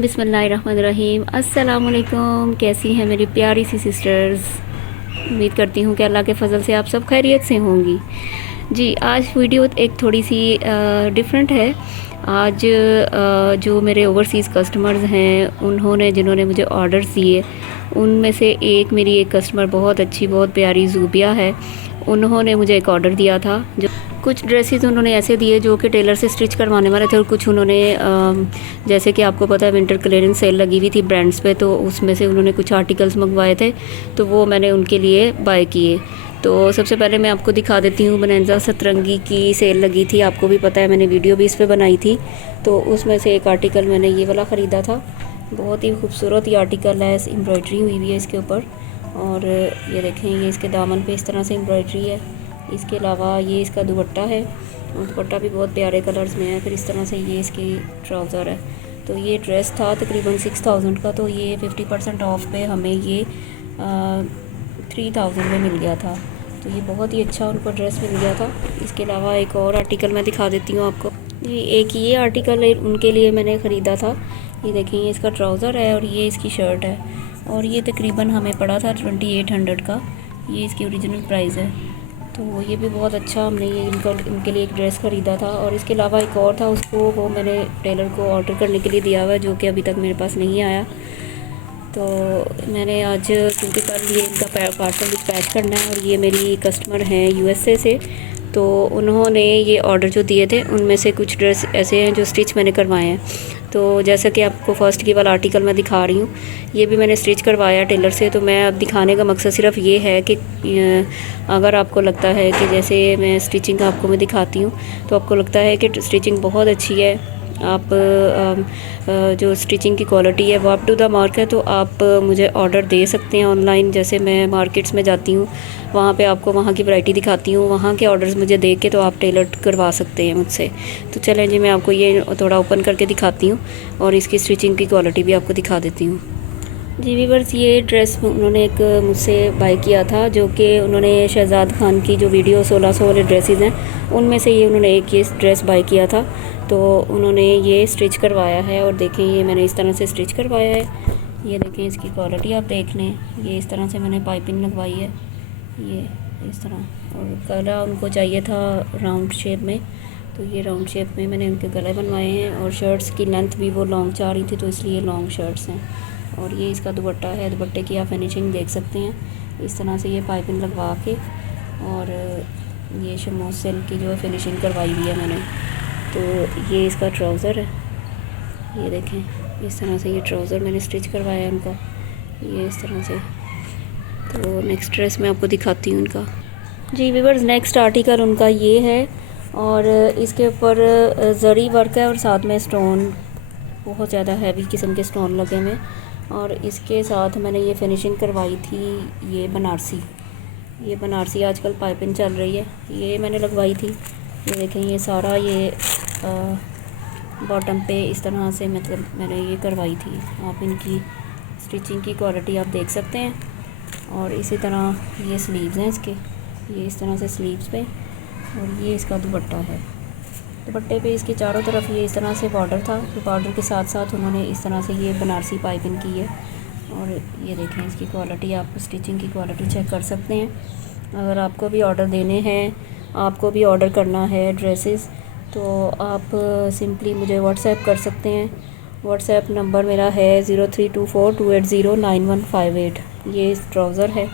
बिस्मिल्लाहिर्रहमानिर्रहीम। अस्सलाम वालेकुम। कैसी हैं मेरी प्यारी सी सिस्टर्स। उम्मीद करती हूँ कि अल्लाह के फ़ज़ल से आप सब खैरियत से होंगी। जी, आज वीडियो एक थोड़ी सी डिफरेंट है। आज जो मेरे ओवरसीज़ कस्टमर्स हैं उन्होंने जिन्होंने मुझे ऑर्डर्स दिए, उनमें से एक मेरी एक कस्टमर बहुत अच्छी बहुत प्यारी ज़ूबिया है। उन्होंने मुझे एक ऑर्डर दिया था। जो कुछ ड्रेसेस उन्होंने ऐसे दिए जो कि टेलर से स्टिच करवाने वाले थे, और कुछ उन्होंने जैसे कि आपको पता है विंटर क्लियरेंस सेल लगी हुई थी ब्रांड्स पे, तो उसमें से उन्होंने कुछ आर्टिकल्स मंगवाए थे, तो वो मैंने उनके लिए बाय किए। तो सबसे पहले मैं आपको दिखा देती हूँ, बनैंज़ा सतरंगी की सेल लगी थी, आपको भी पता है, मैंने वीडियो भी इस पर बनाई थी। तो उसमें से एक आर्टिकल मैंने ये वाला ख़रीदा था। बहुत ही खूबसूरत ये आर्टिकल है, एम्ब्रॉयडरी हुई हुई है इसके ऊपर। और ये देखें, ये इसके दामन पे इस तरह से एम्ब्रॉयडरी है। इसके अलावा ये इसका दुपट्टा है, और दुपट्टा भी बहुत प्यारे कलर्स में है। फिर इस तरह से ये इसकी ट्राउज़र है। तो ये ड्रेस था तकरीबन 6000 का, तो ये 50% ऑफ पे हमें ये 3000 में मिल गया था। तो ये बहुत ही अच्छा उनको ड्रेस मिल गया था। इसके अलावा एक और आर्टिकल मैं दिखा देती हूँ आपको। एक ये आर्टिकल उनके लिए मैंने ख़रीदा था। ये देखें, ये इसका ट्राउज़र है और ये इसकी शर्ट है, और ये तकरीबन हमें पड़ा था 2800 का। ये इसकी ओरिजिनल प्राइस है। तो ये भी बहुत अच्छा, हमने ये इनके लिए एक ड्रेस ख़रीदा था। और इसके अलावा एक और था, उसको वो मैंने टेलर को ऑर्डर करने के लिए दिया हुआ है, जो कि अभी तक मेरे पास नहीं आया। तो मैंने आज, क्योंकि कल ये इनका पार्सल डिस्पैच करना है, और ये मेरी कस्टमर हैं यूएसए से, तो उन्होंने ये ऑर्डर जो दिए थे उनमें से कुछ ड्रेस ऐसे हैं जो स्टिच मैंने करवाए हैं। तो जैसा कि आपको फ़र्स्ट की वाला आर्टिकल मैं दिखा रही हूँ, ये भी मैंने स्टिच करवाया टेलर से। तो मैं अब दिखाने का मकसद सिर्फ ये है कि अगर आपको लगता है कि जैसे मैं स्टिचिंग आपको मैं दिखाती हूँ, तो आपको लगता है कि स्टिचिंग बहुत अच्छी है, आप जो स्टिचिंग की क्वालिटी है वो अप टू द मार्क है, तो आप मुझे ऑर्डर दे सकते हैं ऑनलाइन। जैसे मैं मार्केट्स में जाती हूँ, वहाँ पे आपको वहाँ की वैरायटी दिखाती हूँ, वहाँ के ऑर्डर्स मुझे दे के तो आप टेलर करवा सकते हैं मुझसे। तो चलें जी, मैं आपको ये थोड़ा ओपन करके दिखाती हूँ और इसकी स्टिचिंग की क्वालिटी भी आपको दिखा देती हूँ। जी वीवर्स, ये ड्रेस उन्होंने एक मुझसे बाय किया था, जो कि उन्होंने शहज़ाद खान की जो वीडियो 1600 वाले ड्रेसेस हैं, उनमें से ये उन्होंने एक ये ड्रेस बाय किया था। तो उन्होंने ये स्टिच करवाया है, और देखें ये मैंने इस तरह से स्टिच करवाया है। ये देखें, इसकी क्वालिटी आप देख लें। ये इस तरह से मैंने पाइपिंग लगवाई है, ये इस तरह। और गला उनको चाहिए था राउंड शेप में, तो ये राउंड शेप में मैंने उनके गले बनवाए हैं। और शर्ट्स की लेंथ भी वो लॉन्ग चाह रही थी, तो इसलिए लॉन्ग शर्ट्स हैं। और ये इसका दुपट्टा है, दुपट्टे की आप फिनिशिंग देख सकते हैं। इस तरह से ये पाइपिंग लगवा के, और ये शमोस सिल्क की जो है फिनिशिंग करवाई हुई है मैंने। तो ये इसका ट्राउज़र है, ये देखें, इस तरह से ये ट्राउज़र मैंने स्टिच करवाया है उनका, ये इस तरह से। तो नेक्स्ट ड्रेस मैं आपको दिखाती हूँ उनका। जी व्यूअर्स, नेक्स्ट आर्टिकल उनका ये है, और इसके ऊपर जरी वर्क है, और साथ में स्टोन, बहुत ज़्यादा हैवी किस्म के स्टोन लगे हुए। और इसके साथ मैंने ये फिनिशिंग करवाई थी, ये बनारसी आजकल पाइपिंग चल रही है, ये मैंने लगवाई थी। ये देखें, ये सारा ये बॉटम पे इस तरह से मतलब मैंने ये करवाई थी। आप इनकी स्टिचिंग की क्वालिटी आप देख सकते हैं। और इसी तरह ये स्लीव्स हैं इसके, ये इस तरह से स्लीव्स पे, और ये इसका दुपट्टा है। दुपट्टे पे इसके चारों तरफ ये इस तरह से बॉर्डर था, तो बॉर्डर के साथ साथ उन्होंने इस तरह से ये बनारसी पाइपिंग की है। और ये देखें, इसकी क्वालिटी, आप स्टिचिंग की क्वालिटी चेक कर सकते हैं। अगर आपको भी ऑर्डर देने हैं, आपको भी ऑर्डर करना है ड्रेसेस, तो आप सिंपली मुझे व्हाट्सएप कर सकते हैं। व्हाट्सएप नंबर मेरा है 032428091158। ये ट्राउज़र है।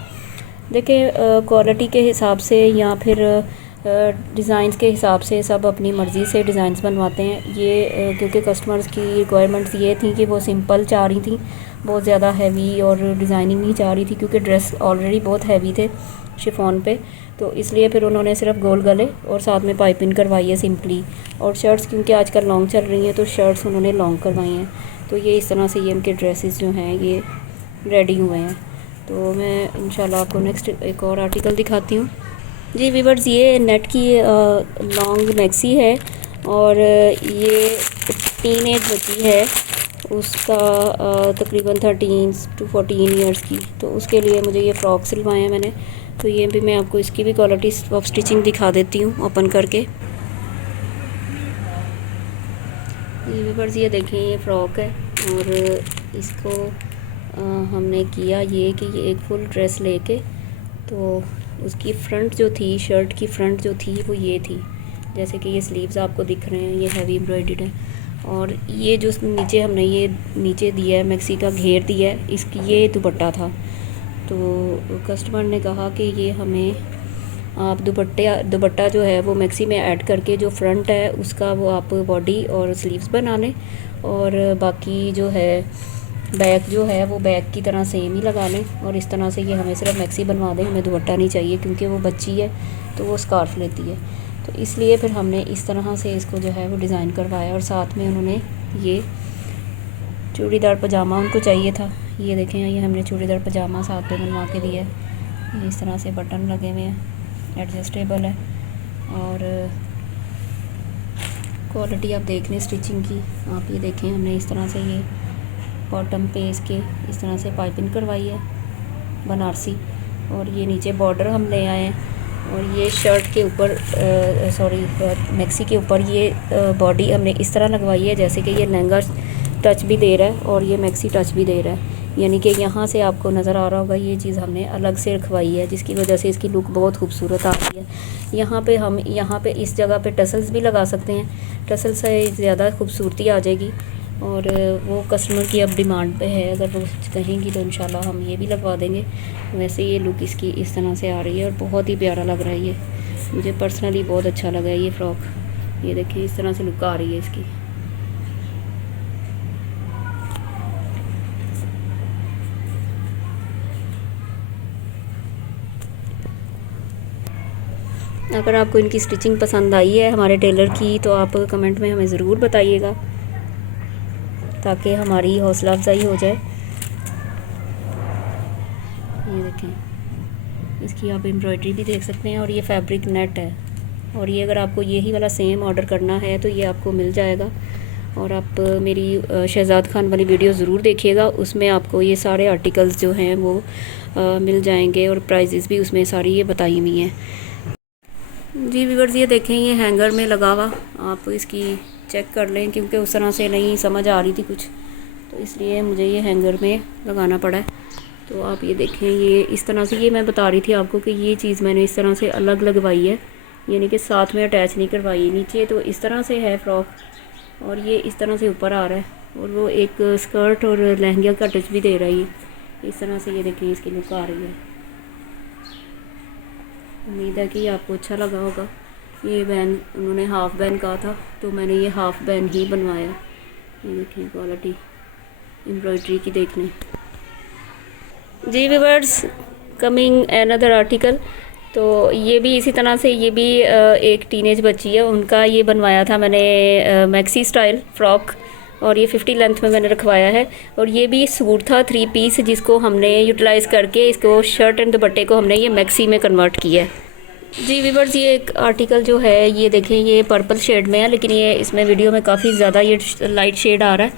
देखिए, क्वालिटी के हिसाब से या फिर डिज़ाइंस के हिसाब से सब अपनी मर्ज़ी से डिज़ाइंस बनवाते हैं। ये क्योंकि कस्टमर्स की रिक्वायरमेंट्स ये थी कि वो सिंपल चाह रही थी, बहुत ज़्यादा हैवी और डिज़ाइनिंग नहीं चाह रही थी, क्योंकि ड्रेस ऑलरेडी बहुत हैवी थे शिफॉन पे। तो इसलिए फिर उन्होंने सिर्फ गोल गले और साथ में पाइपिंग करवाई है सिंपली। और शर्ट्स क्योंकि आजकल लॉन्ग चल रही हैं, तो शर्ट्स उन्होंने लॉन्ग करवाई हैं। तो ये इस तरह से ये उनके ड्रेसेस जो हैं ये रेडी हुए हैं। तो मैं इंशाल्लाह आपको नेक्स्ट एक और आर्टिकल दिखाती हूँ। जी वीवर्स, ये नेट की लॉन्ग मैक्सी है, और ये टीन एज बची है उसका तकरीबन 13 to 14 ईयर्स की। तो उसके लिए मुझे ये फ़्रॉक सिलवाए हैं मैंने। तो ये भी मैं आपको इसकी भी क्वालिटी ऑफ स्टिचिंग दिखा देती हूँ ओपन करके। ये वीवर्स, ये देखें, ये फ़्रॉक है, और इसको हमने किया ये कि ये एक फुल ड्रेस लेके, तो उसकी फ्रंट जो थी, शर्ट की फ्रंट जो थी वो ये थी, जैसे कि ये स्लीव्स आपको दिख रहे हैं, ये हैवी एम्ब्रॉयडर्ड है। और ये जो नीचे हमने ये नीचे दिया है, मैक्सी का घेर दिया है, इसकी ये दुपट्टा था। तो कस्टमर ने कहा कि ये हमें आप दुपट्टा जो है वो मैक्सी में ऐड करके जो फ्रंट है उसका वो आप बॉडी और स्लीव्स बना लें, और बाकी जो है बैक जो है वो बैक की तरह सेम ही लगा लें, और इस तरह से ये हमें सिर्फ मैक्सी बनवा दें, हमें दुपट्टा नहीं चाहिए, क्योंकि वो बच्ची है तो वो स्कार्फ लेती है। तो इसलिए फिर हमने इस तरह से इसको जो है वो डिज़ाइन करवाया, और साथ में उन्होंने ये चूड़ीदार पजामा उनको चाहिए था। ये देखें, ये हमने चूड़ीदार पजामा साथ में बनवा के दिया है। ये इस तरह से बटन लगे हुए हैं, एडजस्टेबल है, और क्वालिटी आप देख लें स्टिचिंग की। आप ये देखें, हमने इस तरह से ये बॉटम पे इसके इस तरह से पाइपिंग करवाई है बनारसी, और ये नीचे बॉर्डर हम ले आए हैं, और ये शर्ट के ऊपर मैक्सी के ऊपर ये बॉडी हमने इस तरह लगवाई है जैसे कि ये लहंगा टच भी दे रहा है और ये मैक्सी टच भी दे रहा है, यानी कि यहाँ से आपको नज़र आ रहा होगा ये चीज़ हमने अलग से रखवाई है, जिसकी वजह से इसकी लुक बहुत खूबसूरत आती है। यहाँ पे हम इस जगह पे टसल्स भी लगा सकते हैं, टसल से ज़्यादा खूबसूरती आ जाएगी, और वो कस्टमर की अब डिमांड पे है, अगर वो कहेंगी तो इंशाल्लाह हम ये भी लगवा देंगे। वैसे ये लुक इसकी इस तरह से आ रही है और बहुत ही प्यारा लग रहा है। ये मुझे पर्सनली बहुत अच्छा लगा है ये फ़्रॉक। ये देखिए इस तरह से लुक आ रही है इसकी। अगर आपको इनकी स्टिचिंग पसंद आई है हमारे टेलर की, तो आप कमेंट में हमें ज़रूर बताइएगा, ताकि हमारी हौसला अफजाई हो जाए। ये देखें, इसकी आप एम्ब्रॉयडरी भी देख सकते हैं, और ये फैब्रिक नेट है, और ये अगर आपको यही वाला सेम ऑर्डर करना है तो ये आपको मिल जाएगा। और आप मेरी शहजाद खान वाली वीडियो ज़रूर देखिएगा, उसमें आपको ये सारे आर्टिकल्स जो हैं वो मिल जाएंगे, और प्राइजेस भी उसमें सारी ये बताई हुई हैं। जी व्यूअर्स, ये देखें, ये हैंगर में लगा हुआ, आप इसकी चेक कर लें, क्योंकि उस तरह से नहीं समझ आ रही थी कुछ, तो इसलिए मुझे ये हैंगर में लगाना पड़ा है। तो आप ये देखें, ये इस तरह से, ये मैं बता रही थी आपको कि ये चीज़ मैंने इस तरह से अलग लगवाई है, यानी कि साथ में अटैच नहीं करवाई। नीचे तो इस तरह से है फ्रॉक, और ये इस तरह से ऊपर आ रहा है, और वो एक स्कर्ट और लहंगे का टच भी दे रही है। इस तरह से ये देखिए इसकी लुक आ रही है। उम्मीद है कि आपको अच्छा लगा होगा। ये बैन उन्होंने हाफ़ बैन कहा था, तो मैंने ये हाफ़ बैन ही बनवाया। ये देखें क्वालिटी एम्ब्रॉयडरी की देख लें। जी व्यूअर्स, कमिंग अनदर आर्टिकल। तो ये भी इसी तरह से, ये भी एक टीनेज बच्ची है, उनका ये बनवाया था मैंने मैक्सी स्टाइल फ्रॉक, और ये 50 लेंथ में मैंने रखवाया है। और ये भी सूट था 3 पीस, जिसको हमने यूटिलाइज़ करके इसको शर्ट एंड दुपट्टे को हमने ये मैक्सी में कन्वर्ट किया है। जी व्यूअर्स, ये एक आर्टिकल जो है ये देखें, ये पर्पल शेड में है, लेकिन ये इसमें वीडियो में काफ़ी ज़्यादा ये लाइट शेड आ रहा है,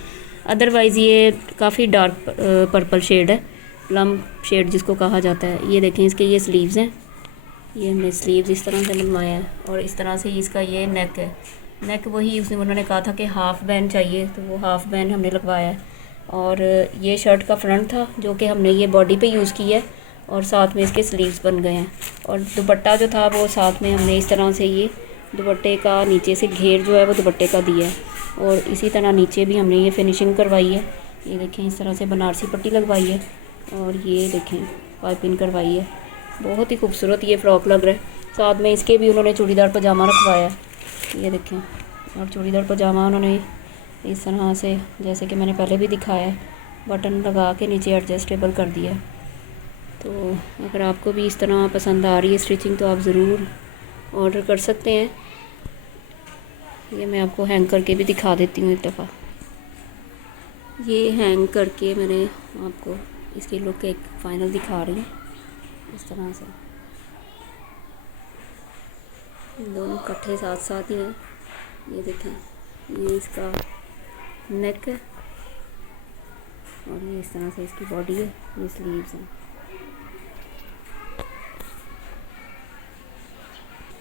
अदरवाइज़ ये काफ़ी डार्क पर्पल शेड है, प्लम शेड जिसको कहा जाता है। ये देखें, इसके ये स्लीव्स हैं, ये हमने स्लीव्स इस तरह से बनवाया है, और इस तरह से इसका ये नेक है। नेक वही उन्होंने कहा था कि हाफ़ बैन चाहिए, तो वो हाफ़ बैन हमने लगवाया है। और ये शर्ट का फ्रंट था जो कि हमने ये बॉडी पे यूज़ किया है, और साथ में इसके स्लीव्स बन गए हैं। और दुपट्टा जो था वो साथ में हमने इस तरह से ये दुपट्टे का नीचे से घेर जो है वो दुपट्टे का दिया है, और इसी तरह नीचे भी हमने ये फिनिशिंग करवाई है। ये देखें, इस तरह से बनारसी पट्टी लगवाई है, और ये देखें पाइपिंग करवाई है। बहुत ही खूबसूरत ये फ़्रॉक लग रहा है। साथ में इसके भी उन्होंने चूड़ीदार पजामा रखवाया है, ये देखें, और चूड़ीदार पजामा उन्होंने इस तरह से, जैसे कि मैंने पहले भी दिखाया है, बटन लगा के नीचे एडजस्टेबल कर दिया है। तो अगर आपको भी इस तरह पसंद आ रही है स्टिचिंग, तो आप ज़रूर ऑर्डर कर सकते हैं। ये मैं आपको हैंग करके भी दिखा देती हूँ एक दफ़ा। ये हैंग करके मैंने आपको इसकी लुक एक फ़ाइनल दिखा रही हूँ, इस तरह से दोनों इकट्ठे साथ साथ ही हैं। ये देखें, ये इसका नेक है, और ये इस तरह से इसकी बॉडी है, ये स्लीव्स हैं।